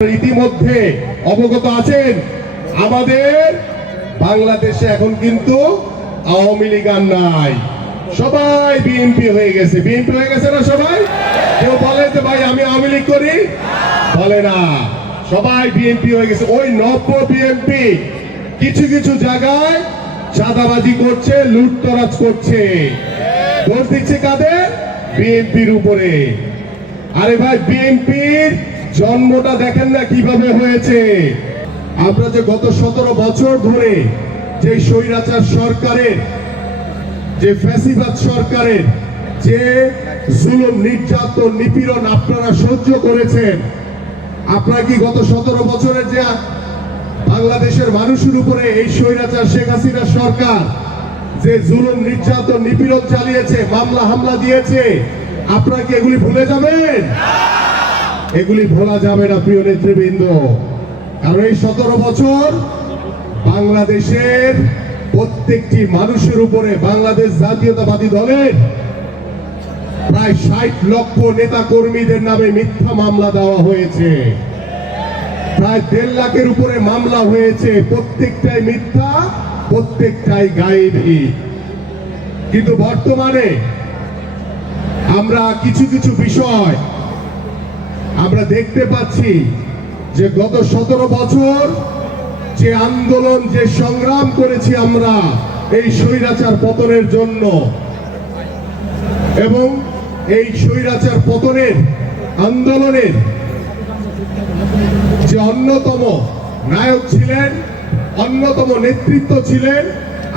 ইতিমধ্যে অবগত আছেন, আমাদের বাংলাদেশে এখন কিন্তু আওয়ামী লীগ আর নাই। সবাই বিএনপি হয়ে গেছে। বিএনপি হয়ে গেছে না সবাই? কেউ বলে যে, ভাই, আমি আওয়ামী লীগ করি? বলে না। সবাই বিএনপি হয়ে গেছে। ওই নব্য বিএনপি কিছু কিছু জায়গায় চাঁদাবাজি করছে, লুটতরাজ করছে। দোষ দিচ্ছে কাদের? বিএনপির উপরে। আরে ভাই, বিএনপির জন্মটা দেখেন না কীভাবে হয়েছে। আমরা যে গত সতেরো বছর ধরে যে স্বৈরাচার সরকারের, যে ফ্যাসিবাদ সরকারের, যে জুলুম, নির্যাতন, নিপীড়ন আপনারা সহ্য করেছেন, আপনারা কি গত সতেরো বছরের যে বাংলাদেশের মানুষের উপরে এই স্বৈরাচার শেখ হাসিনা সরকার যে জুলুম, নির্যাতন, নিপীড়ন চালিয়েছে, মামলা, হামলা দিয়েছে, আপনারা কি এগুলি ভুলে যাবেন? এগুলি ভোলা যাবে না, প্রিয় নেতৃবৃন্দ। কারণ এই সতেরো বছর বাংলাদেশের প্রত্যেকটি মানুষের উপরে বাংলাদেশ জাতীয়তাবাদী দলের প্রায় ষাট লক্ষ নেতা কর্মীদের নামে মিথ্যা মামলা দেওয়া হয়েছে। প্রায় দেড় লাখের উপরে মামলা হয়েছে, প্রত্যেকটাই মিথ্যা, প্রত্যেকটাই গায়েবী। কিন্তু বর্তমানে আমরা কিছু কিছু বিষয় আমরা দেখতে পাচ্ছি যে গত সতেরো বছর যে আন্দোলন, যে সংগ্রাম করেছি আমরা এই স্বৈরাচার পতনের জন্য। এবং এই স্বৈরাচার পতনের আন্দোলনের যে অন্যতম নায়ক ছিলেন, অন্যতম নেতৃত্ব ছিলেন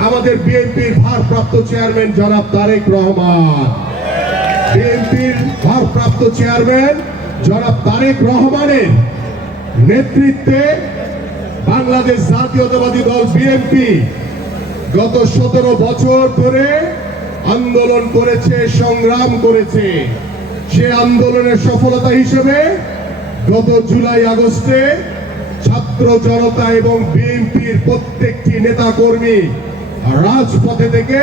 আমাদের বিএনপির ভারপ্রাপ্ত চেয়ারম্যান জনাব তারেক রহমান। বিএনপির ভারপ্রাপ্ত চেয়ারম্যান জনাব তারেক রহমানের নেতৃত্বে বাংলাদেশ জাতীয়তাবাদী দল বিএনপি গত সতেরো বছর ধরে আন্দোলন করেছে, সংগ্রাম করেছে। সে আন্দোলনের সফলতা হিসেবে গত জুলাই আগস্টে ছাত্র জনতা এবং বিএনপির প্রত্যেকটি নেতা কর্মী রাজপথে থেকে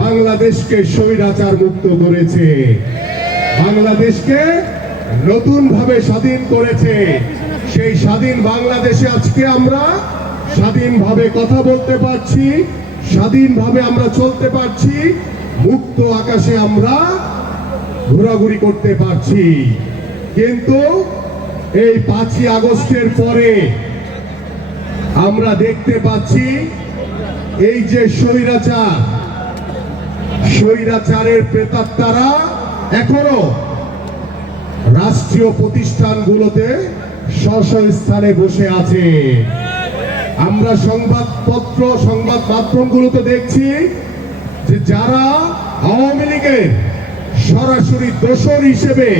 বাংলাদেশকে স্বৈরাচার মুক্ত করেছে। বাংলাদেশকে নতুন ভাবে স্বাধীন করেছে। সেই স্বাধীন বাংলাদেশে আজকে আমরা স্বাধীনভাবে কথা বলতে পারছি, স্বাধীনভাবে আমরা চলতে পারছি, মুক্ত আকাশে আমরা ঘোরাঘুরি করতে পারছি। কিন্তু এই পাঁচই আগস্টের পরে আমরা দেখতে পাচ্ছি, এই যে স্বৈরাচার, স্বৈরাচারের প্রেতাত্মারা এখনও রাষ্ট্রীয় প্রতিষ্ঠানগুলোতে স্ব স্থানে বসে আছে। আমরা সংবাদপত্র, সংবাদ মাধ্যমগুলোতে দেখছি যে যারা আওয়ামী লীগের সরাসরি দোষর হিসেবে,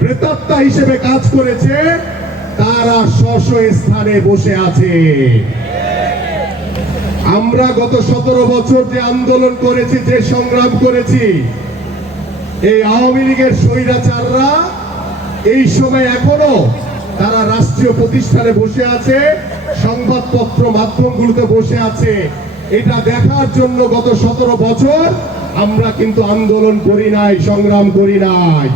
প্রেতাত্মা হিসেবে কাজ করেছে, তারা স্ব স্থানে বসে আছে। আমরা গত সতেরো বছর যে আন্দোলন করেছি, যে সংগ্রাম করেছি, এই আওয়ামী লীগের স্বৈরাচাররা এই সময় এখনও তারা রাষ্ট্রীয় প্রতিষ্ঠানে বসে আছে, সংবাদপত্র মাধ্যমগুলোতে বসে আছে। এটা দেখার জন্য গত সতেরো বছর আমরা কিন্তু আন্দোলন করি নাই, সংগ্রাম করি নাই।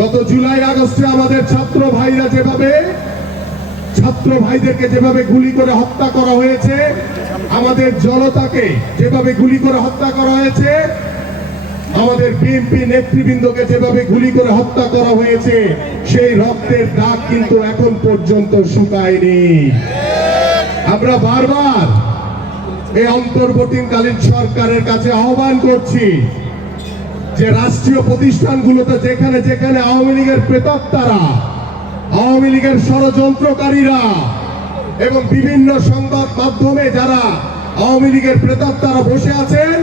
গত জুলাই আগস্টে আমাদের ছাত্র ভাইরা যেভাবে, ছাত্র ভাইদেরকে যেভাবে গুলি করে হত্যা করা হয়েছে, আমাদের জনতাকে যেভাবে গুলি করে হত্যা করা হয়েছে আমাদের বিএনপি নেতৃবৃন্দকে যেভাবে গুলি করে হত্যা করা হয়েছে, সেই রক্তের দাগ কিন্তু এখন পর্যন্ত শুকায়নি। আমরা বারবার এই অন্তর্বর্তীকালীন সরকারের কাছে আহ্বান করছি যে রাষ্ট্রীয় প্রতিষ্ঠানগুলোতে যেখানে যেখানে আওয়ামী লীগের প্রেতাত্মারা, আওয়ামী লীগের ষড়যন্ত্রকারীরা এবং বিভিন্ন সংবাদ মাধ্যমে যারা আওয়ামী লীগের প্রেতাত্মারা বসে আছেন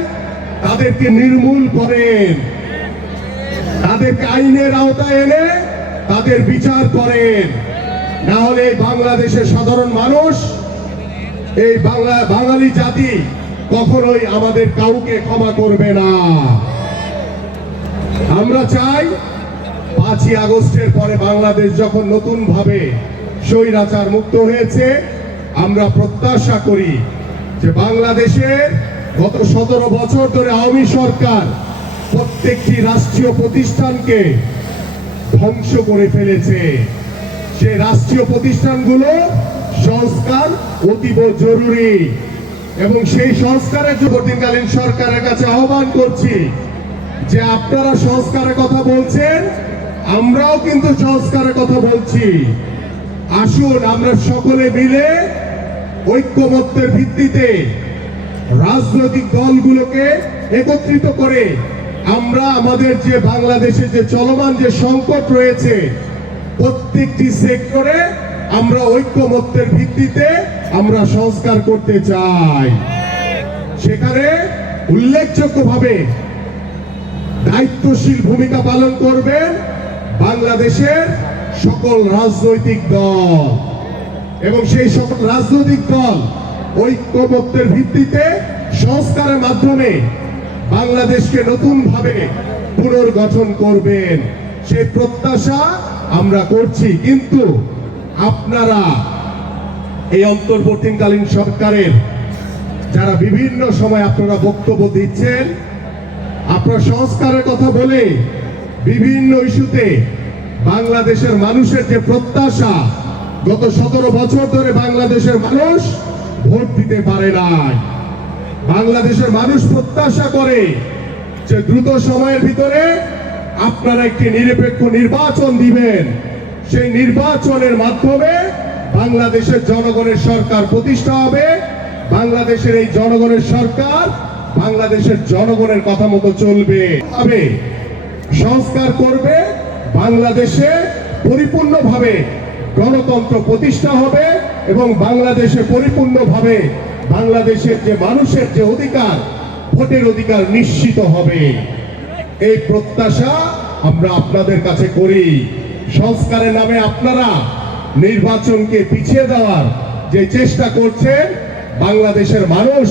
তাদেরকে নির্মূল করেন। তাদেরকে আইনের আওতায় এনে তাদের বিচার করেন। না হলে বাংলাদেশের সাধারণ মানুষ, এই বাংলা, বাঙালি জাতি কখনোই আমাদের কাউকে ক্ষমা করবে না। আমরা চাই পাঁচই আগস্টের পরে বাংলাদেশ যখন নতুন ভাবে স্বৈরাচার মুক্ত হয়েছে, আমরা প্রত্যাশা করি যে বাংলাদেশের গত সতেরো বছর ধরে আওয়ামী সরকার প্রত্যেকটি রাষ্ট্রীয় প্রতিষ্ঠানকে ধ্বংস করে ফেলেছে। সেই রাষ্ট্রীয় প্রতিষ্ঠানগুলো সংস্কার অতীব জরুরি। এবং সেই সংস্কারের জন্যকালীন সরকারের কাছে আহ্বান করছি যে আপনারা সংস্কারের কথা বলছেন, আমরাও কিন্তু সংস্কারের কথা বলছি। আসুন, আমরা সকলে মিলে ঐক্যমত্যের ভিত্তিতে রাজনৈতিক দলগুলোকে একত্রিত করে আমরা আমাদের যে বাংলাদেশে যে চলমান যে সংকট রয়েছে প্রত্যেকটি সেক্টরে আমরা ঐক্যমত্যের ভিত্তিতে আমরা সংস্কার করতে চাই। সেখানে উল্লেখযোগ্যভাবে দায়িত্বশীল ভূমিকা পালন করবেন বাংলাদেশের সকল রাজনৈতিক দল। এবং সেই সকল রাজনৈতিক দল ঐক্যমত্যের ভিত্তিতে সংস্কারের মাধ্যমে বাংলাদেশকে নতুনভাবে পুনর্গঠন করবেন। সে প্রত্যাশা আমরা করছি, কিন্তু আপনারা এই অন্তর্বর্তীকালীন সরকারের যারা বিভিন্ন সময় আপনারা বক্তব্য দিচ্ছেন, আপনার সংস্কারের কথা বলে বিভিন্ন ইস্যুতে বাংলাদেশের মানুষের যে প্রত্যাশা, গত সতেরো বছর ধরে বাংলাদেশের মানুষ ভোট দিতে পারে নাই। বাংলাদেশের মানুষ প্রত্যাশা করে যে দ্রুত সময়ের ভিতরে আপনারা একটি নিরপেক্ষ নির্বাচন দিবেন। সেই নির্বাচনের মাধ্যমে বাংলাদেশের জনগণের সরকার প্রতিষ্ঠা হবে। বাংলাদেশের এই জনগণের সরকার বাংলাদেশের জনগণের কথা মতো চলবে। হবে সংস্কার করবে, বাংলাদেশে পরিপূর্ণভাবে গণতন্ত্র প্রতিষ্ঠা হবে। এবং বাংলাদেশে পরিপূর্ণভাবে বাংলাদেশের যে মানুষের যে অধিকার, ভোটের অধিকার নিশ্চিত হবে। এই প্রত্যাশা আমরা আপনাদের কাছে করি। সংস্কারের নামে আপনারা নির্বাচনকে পিছিয়ে দেওয়ার যে চেষ্টা করছেন, বাংলাদেশের মানুষ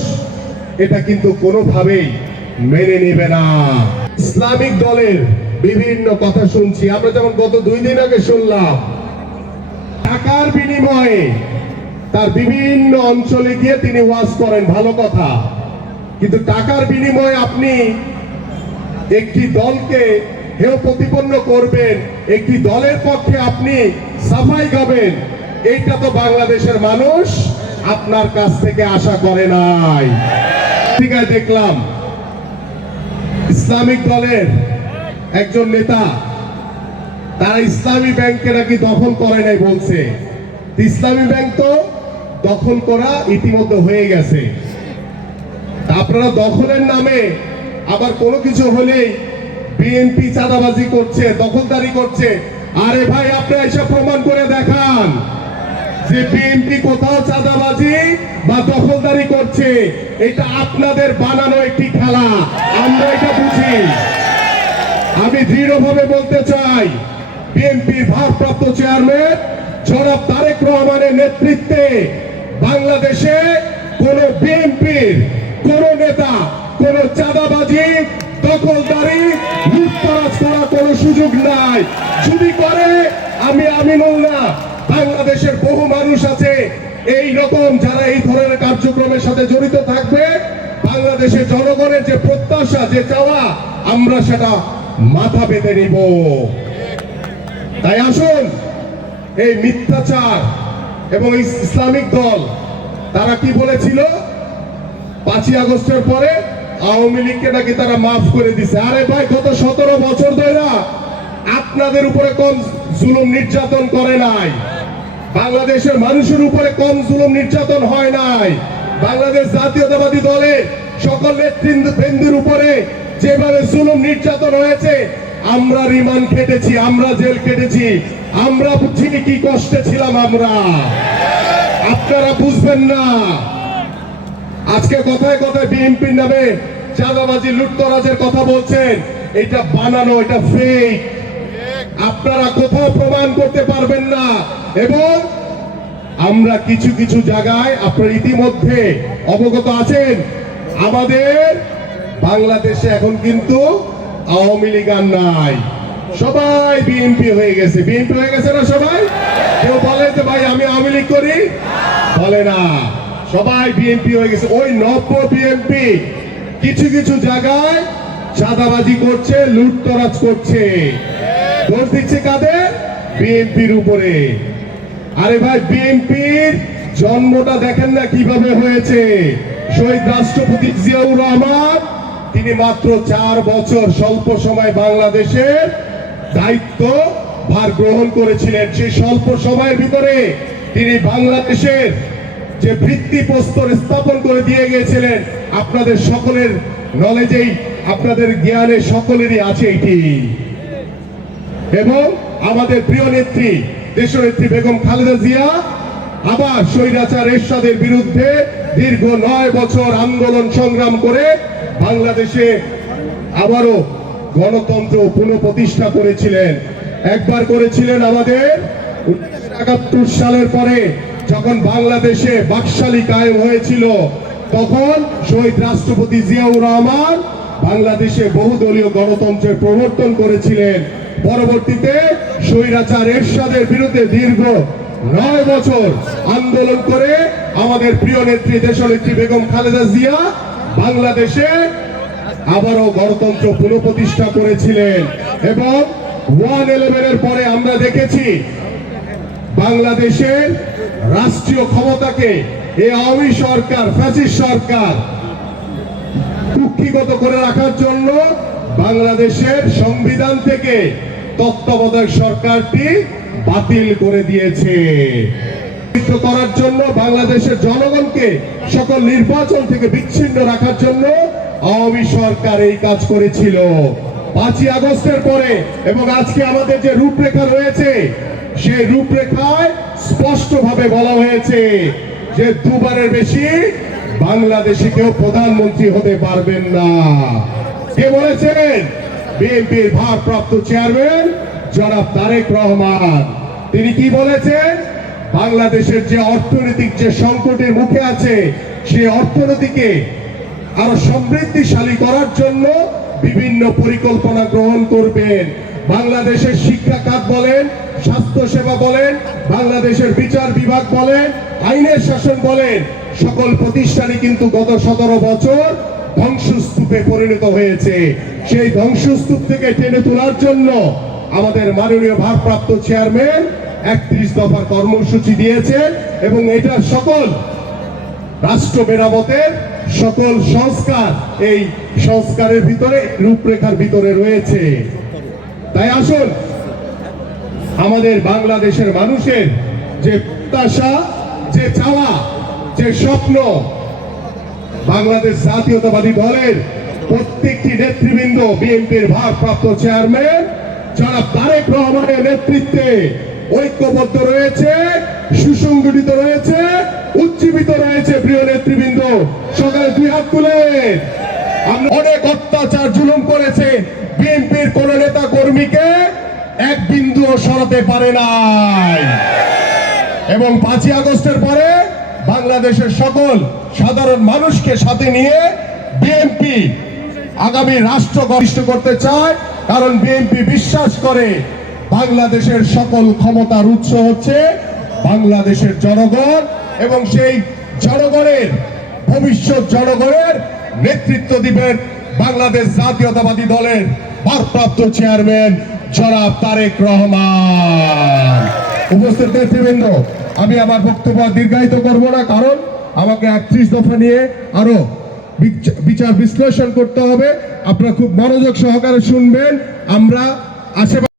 এটা কিন্তু কোনোভাবেই মেনে নেবে না। ইসলামিক দলের বিভিন্ন কথা শুনছি। আমরা যেমন গত দুই দিন আগে শুনলাম, টাকার বিনিময়ে তার বিভিন্ন অঞ্চলে গিয়ে তিনি ওয়াজ করেন, ভালো কথা। কিন্তু টাকার বিনিময়ে আপনি একটি দলকে হেয় প্রতিপন্ন করবেন, একটি দলের পক্ষে আপনি সাফাই গাবেন, এইটা তো বাংলাদেশের মানুষ আপনার কাছ থেকে আশা করে নাই। ঠিক আছে দেখলাম, ইসলামিক দলের একজন নেতা, তারা ইসলামী ব্যাংকে নাকি দখল করে নাই বলছে। ইসলামী ব্যাংক তো দখল করা ইতিমধ্যে হয়ে গেছে। আপনারা দখলের নামে আবার কোনো কিছু হলেই বিএনপি চাঁদাবাজি করছে, দখলদারি করছে। আরে ভাই, আপনারা এসব প্রমাণ করে দেখান যে বিএনপি কোথাও চাঁদাবাজি বা দখলদারি করছে। এটা আপনাদের বানানো একটি খেলা। আমরা এটা বুঝি। আমি দৃঢ়ভাবে বলতে চাই, বিএনপির ভারপ্রাপ্ত চেয়ারম্যান জনাব তারেক রহমানের নেতৃত্বে বাংলাদেশে কোন বিএনপির, কোন নেতা, কোন চাঁদাবাজি, দখলদারি, লুটতরাজ করা কোনো সুযোগ নাই। যদি করে, আমি আমিনুল না। বাংলাদেশের বহু মানুষ আছে, এই রকম যারা এই ধরনের কার্যক্রমের সাথে জড়িত থাকবে, বাংলাদেশের জনগণের যে প্রত্যাশা, যে চাওয়া, আমরা সেটা মাথা পেতে নিব। তাই আসুন, এই মিথ্যাচার এবং ইসলামিক দল, তারা কি বলেছিল? পাঁচই আগস্টের পরে আওয়ামী লীগকে নাকি তারা মাফ করে দিছে। আরে ভাই, গত সতেরো বছর ধরে আপনাদের উপরে কম জুলুম নির্যাতন করে নাই। বাংলাদেশের মানুষের উপরে কম জুলুম নির্যাতন হয় নাই। বাংলাদেশ জাতীয়তাবাদী দলের সকল নেতৃবৃন্দের উপরে যেভাবে জুলুম নির্যাতন হয়েছে, আমরা রিমান্ড কেটেছি আমরা জেল কেটেছি আমরা বুঝছি কি কষ্টে ছিলাম আমরা। আপনারা বুঝবেন না। আজকে কথায় কথায় বিএনপির নামে চাঁদাবাজি, লুটতরাজের কথা বলছেন। এটা বানানো, এটা ফেক আপনারা কোথাও প্রমাণ করতে পারবেন না। এবং আমরা কিছু কিছু জায়গায় আপনার ইতিমধ্যে অবগত আছেন। আমাদের বাংলাদেশে এখন কিন্তু আওয়ামী লীগ আর নাই। সবাই বিএনপি হয়ে গেছে। বিএনপি হয়ে গেছে না সবাই? কেউ বলে যে, ভাই, আমি আওয়ামী লীগ করি? বলে না। সবাই বিএনপি হয়ে গেছে। ওই নব্য বিএনপি কিছু কিছু জায়গায় চাঁদাবাজি করছে, লুটতরাজ করছে। দোষ দিচ্ছে কাদের? বিএনপির উপরে। আরে ভাই বিএনপির জন্মটা দেখেন না কীভাবে হয়েছে? শহীদ রাষ্ট্রপতি জিয়াউর রহমান, তিনি মাত্র চার বছর স্বল্প সময় বাংলাদেশের দায়িত্ব ভার গ্রহণ করেছিলেন। সেই স্বল্প সময়ের ভিতরে তিনি বাংলাদেশের যে ভিত্তি প্রস্তর স্থাপন করে দিয়ে গিয়েছিলেন, আপনাদের সকলের নলেজেই আপনাদের জ্ঞানে সকলেরই আছে এটি। এবং আমাদের প্রিয় নেত্রী, দেশনেত্রী বেগম খালেদা জিয়া আবার স্বৈরাচার এরশাদের বিরুদ্ধে দীর্ঘ নয় বছর আন্দোলন সংগ্রাম করে বাংলাদেশে আবারও গণতন্ত্র পুনঃপ্রতিষ্ঠা করেছিলেন। একবার করেছিলেন আমাদের। একাত্তর সালের পরে যখন বাংলাদেশে বাকশালী কায়েম হয়েছিল, তখন শহীদ রাষ্ট্রপতি জিয়াউর রহমান বাংলাদেশে বহুদলীয় গণতন্ত্রের প্রবর্তন করেছিলেন। পরবর্তীতে স্বৈরাচার এরশাদের বিরুদ্ধে দীর্ঘ নয় বছর আন্দোলন করে আমাদের প্রিয় নেত্রী, দেশনেত্রী বেগম খালেদা জিয়া বাংলাদেশে আবারও গণতন্ত্র পুনঃপ্রতিষ্ঠা করেছিলেন এবং ওয়ান ইলেভেনের পরে আমরা দেখেছি বাংলাদেশের রাষ্ট্রীয় ক্ষমতাকে এই আওয়ামী সরকার, ফ্যাসিস্ট সরকার কুক্ষিগত করে রাখার জন্য বাংলাদেশের সংবিধান থেকে তত্ত্বাবধায়ক সরকারটি বাতিল করে দিয়েছে। করার জন্য বাংলাদেশের জনগণকে সকল নির্বাচন থেকে বিচ্ছিন্ন রাখার জন্য আওয়ামী সরকার এই কাজ করেছিল। পাঁচই আগস্টের পরে এবং আজকে আমাদের যে রূপরেখা রয়েছে, সেই রূপরেখায় স্পষ্টভাবে বলা হয়েছে যে দুবারের বেশি বাংলাদেশে কেউ প্রধানমন্ত্রী হতে পারবেন না। কে বলেছেন? বিএনপির ভারপ্রাপ্ত চেয়ারম্যান জনাব তারেক রহমান। তিনি কি বলেছেন? বাংলাদেশের যে অর্থনৈতিক যে সংকটের মুখে আছে, সেই অর্থনীতিকে আরও সমৃদ্ধিশালী করার জন্য বিভিন্ন পরিকল্পনা গ্রহণ করবেন। বাংলাদেশের শিক্ষা খাত বলেন, স্বাস্থ্য সেবা বলেন, বাংলাদেশের বিচার বিভাগ বলেন, আইনের শাসন বলেন, সকল প্রতিষ্ঠানই কিন্তু গত সতেরো বছর ধ্বংসস্তূপে পরিণত হয়েছে। সেই ধ্বংসস্তূপ থেকে টেনে তোলার জন্য আমাদের মাননীয় ভারপ্রাপ্ত চেয়ারম্যান একত্রিশ দফার কর্মসূচি দিয়েছেন এবং এটা সকল রাষ্ট্র মেরামতের সকল সংস্কার এই সংস্কারের ভিতরে রূপরেখার ভিতরে রয়েছে। তাই আসুন, আমাদের বাংলাদেশের মানুষের যে প্রত্যাশা, যে চাওয়া, যে স্বপ্ন, বাংলাদেশ জাতীয়তাবাদী দলের প্রত্যেকটি নেতৃবৃন্দ, বিএনপির ভারপ্রাপ্ত চেয়ারম্যান, যারা তারেক রহমানের নেতৃত্বে ঐক্যবদ্ধ রয়েছে, সুসংগঠিত রয়েছে, উজ্জীবিত রয়েছে, প্রিয় নেতৃবৃন্দ আমরা অনেক অত্যাচার জুলুম করেছে। বিএনপির কোন নেতা কর্মীকে এক বিন্দুও সরাতে পারে নাই। এবং পাঁচই আগস্টের পরে বাংলাদেশের সকল সাধারণ মানুষকে সাথে নিয়ে বিএনপি আগামী রাষ্ট্র করতে চায়, কারণ বিএনপি বিশ্বাস করে বাংলাদেশের সকল ক্ষমতার উৎস হচ্ছে বাংলাদেশের জনগণ এবং সেই জনগণের ভবিষ্যৎ জনগণের নেতৃত্ব দিবেন বাংলাদেশ জাতীয়তাবাদী দলের ভারপ্রাপ্ত চেয়ারম্যান জনাব তারেক রহমান। উপস্থিত নেতৃবৃন্দ, আমি আমার বক্তব্য দীর্ঘায়িত করব না, কারণ আমাকে একত্রিশ দফা নিয়ে আরও বিচার বিশ্লেষণ করতে হবে। আপনারা খুব মনোযোগ সহকারে শুনবেন। আমরা আশেপাশে